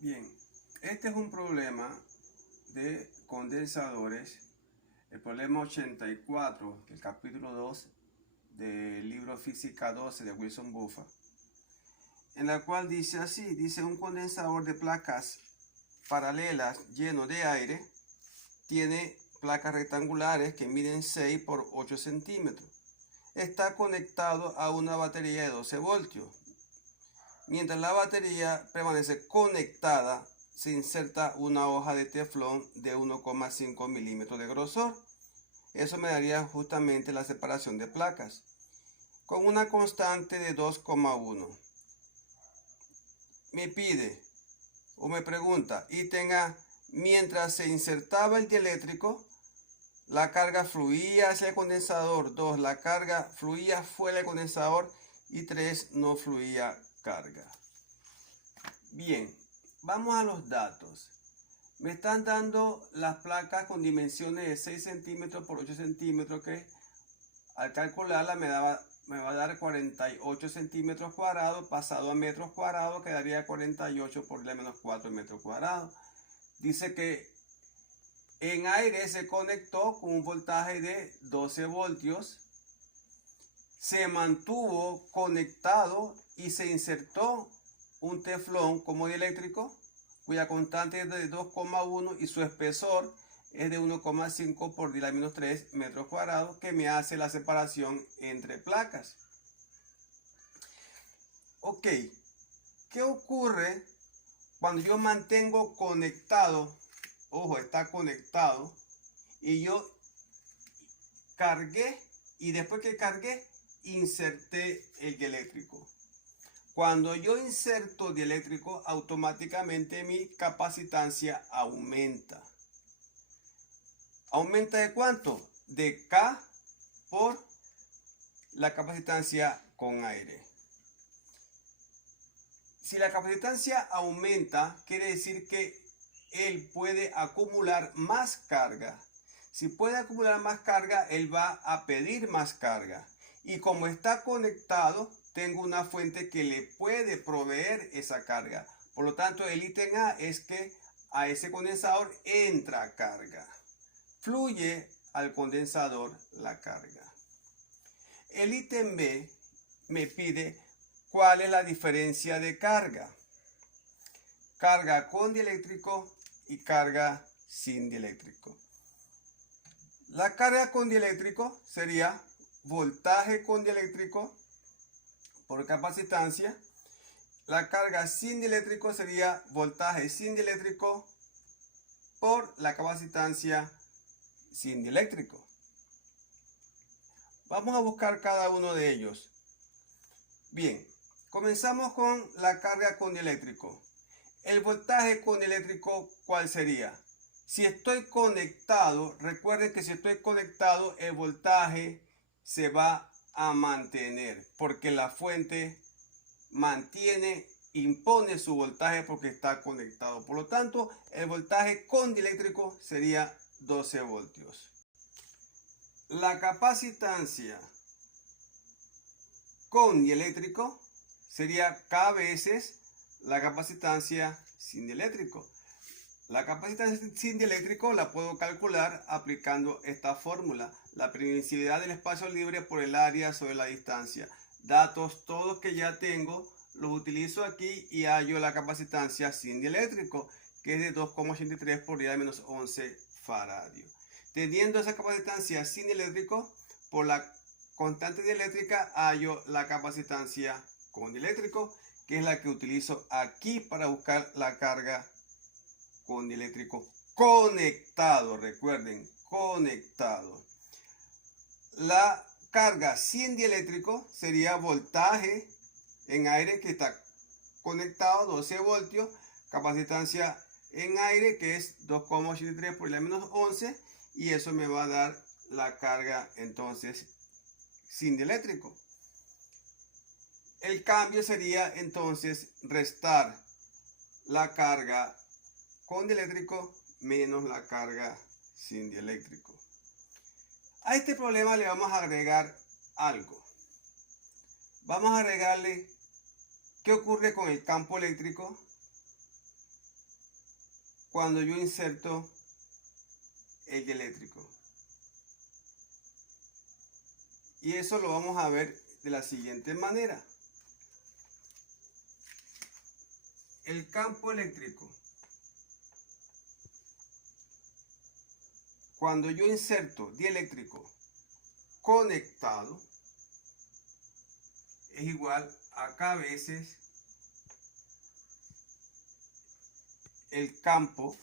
Bien, este es un problema de condensadores, el problema 84 del capítulo 2 del libro Física 12 de Wilson Buffa, en la cual dice así, dice un condensador de placas paralelas lleno de aire, tiene placas rectangulares que miden 6 por 8 centímetros. Está conectado a una batería de 12 voltios. Mientras la batería permanece conectada, se inserta una hoja de teflón de 1,5 milímetros de grosor. Eso me daría justamente la separación de placas, con una constante de 2,1. Me pide o me pregunta, mientras se insertaba el dieléctrico, la carga fluía hacia el condensador. 2. La carga fluía fuera del condensador. Y 3. No fluía carga. Bien, vamos a los datos. Me están dando las placas con dimensiones de 6 centímetros por 8 centímetros, que al calcularla me va a dar 48 centímetros cuadrados. Pasado a metros cuadrados quedaría 48 por -4 metros cuadrados. Dice que en aire se conectó con un voltaje de 12 voltios, se mantuvo conectado y se insertó un teflón como dieléctrico, cuya constante es de 2,1 y su espesor es de 1,5 por 10⁻³ metros cuadrados, que me hace la separación entre placas. Ok, ¿qué ocurre cuando yo mantengo conectado? Ojo, está conectado y yo cargué, y después que cargué inserté el dieléctrico. Cuando yo inserto dieléctrico, automáticamente mi capacitancia aumenta. ¿Aumenta de cuánto? De K por la capacitancia con aire. Si la capacitancia aumenta, quiere decir que él puede acumular más carga. Si puede acumular más carga, él va a pedir más carga. Y como está conectado, tengo una fuente que le puede proveer esa carga. Por lo tanto, el ítem A es que a ese condensador entra carga. Fluye al condensador la carga. El ítem B me pide cuál es la diferencia de carga. Carga con dieléctrico y carga sin dieléctrico. La carga con dieléctrico sería voltaje con dieléctrico por capacitancia. La carga sin dieléctrico sería voltaje sin dieléctrico por la capacitancia sin dieléctrico. Vamos a buscar cada uno de ellos. Bien, comenzamos con la carga con dieléctrico. El voltaje con dieléctrico, ¿cuál sería? Si estoy conectado, recuerden que si estoy conectado, el voltaje se va a mantener, porque la fuente impone su voltaje porque está conectado. Por lo tanto, el voltaje con dieléctrico sería 12 voltios. La capacitancia con dieléctrico sería K veces la capacitancia sin dieléctrico. La capacitancia sin dieléctrico la puedo calcular aplicando esta fórmula: la permisividad del espacio libre por el área sobre la distancia. Datos todos que ya tengo, los utilizo aquí y hallo la capacitancia sin dieléctrico, que es de 2,83 por 10⁻11 faradios. Teniendo esa capacitancia sin dieléctrico, por la constante dieléctrica hallo la capacitancia con dieléctrico, que es la que utilizo aquí para buscar la carga con dieléctrico conectado. Recuerden, conectado. La carga sin dieléctrico sería voltaje en aire, que está conectado, 12 voltios, capacitancia en aire, que es 2,83 por 10⁻11, y eso me va a dar la carga entonces sin dieléctrico. El cambio sería entonces restar la carga con dieléctrico menos la carga sin dieléctrico. A este problema le vamos a agregar algo. Vamos a agregarle qué ocurre con el campo eléctrico cuando yo inserto el dieléctrico. Y eso lo vamos a ver de la siguiente manera. El campo eléctrico, cuando yo inserto dieléctrico conectado, es igual a K veces el campo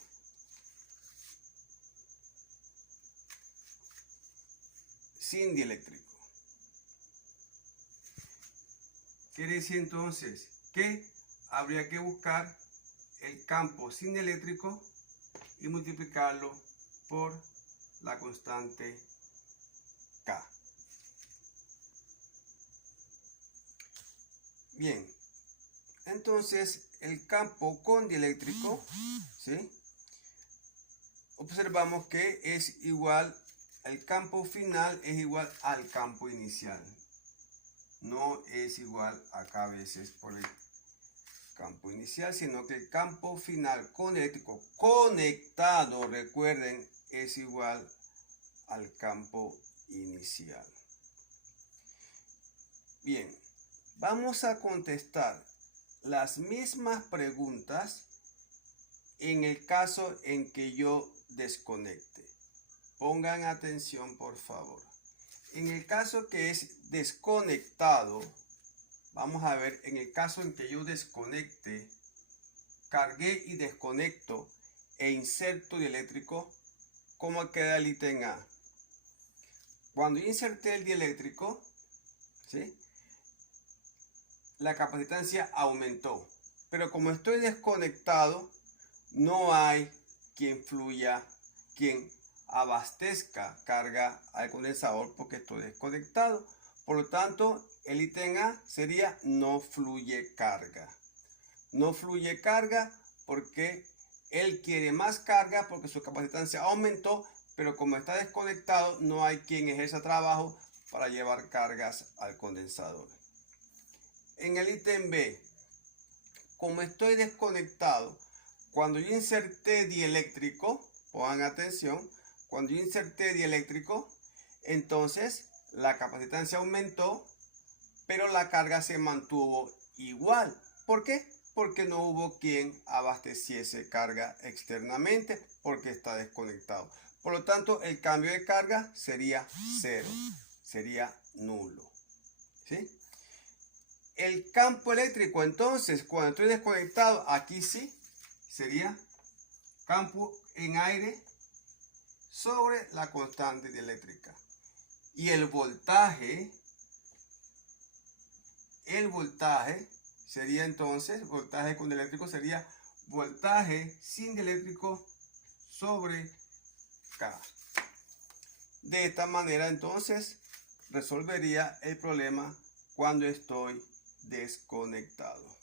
sin dieléctrico. Quiere decir entonces que habría que buscar el campo sin dieléctrico y multiplicarlo por la constante K. Bien, entonces el campo con dieléctrico, ¿sí? Observamos que es igual, el campo final es igual al campo inicial. No es igual a K veces por el campo inicial, sino que el campo final con dieléctrico conectado, recuerden, es igual al campo inicial. Bien, vamos a contestar las mismas preguntas en el caso en que yo desconecte. Pongan atención, por favor. En el caso que es desconectado, vamos a ver, en el caso en que yo desconecte, cargué y desconecto e inserto dieléctrico, ¿cómo queda el ítem A? Cuando inserté el dieléctrico, ¿sí?, la capacitancia aumentó, pero como estoy desconectado, no hay quien fluya, quien abastezca carga al condensador porque estoy desconectado. Por lo tanto, el ítem A sería no fluye carga. No fluye carga porque él quiere más carga porque su capacitancia aumentó, pero como está desconectado, no hay quien ejerza trabajo para llevar cargas al condensador. En el ítem B, como estoy desconectado, cuando yo inserté dieléctrico, pongan atención, cuando yo inserté dieléctrico, entonces la capacitancia aumentó, pero la carga se mantuvo igual. ¿Por qué? Porque no hubo quien abasteciese carga externamente porque está desconectado. Por lo tanto, el cambio de carga sería cero, sería nulo. ¿Sí? El campo eléctrico, entonces, cuando estoy desconectado, aquí sí, sería campo en aire sobre la constante dieléctrica. Y el voltaje sería entonces, voltaje con dieléctrico sería voltaje sin dieléctrico sobre K. De esta manera, entonces, resolvería el problema cuando estoy desconectado.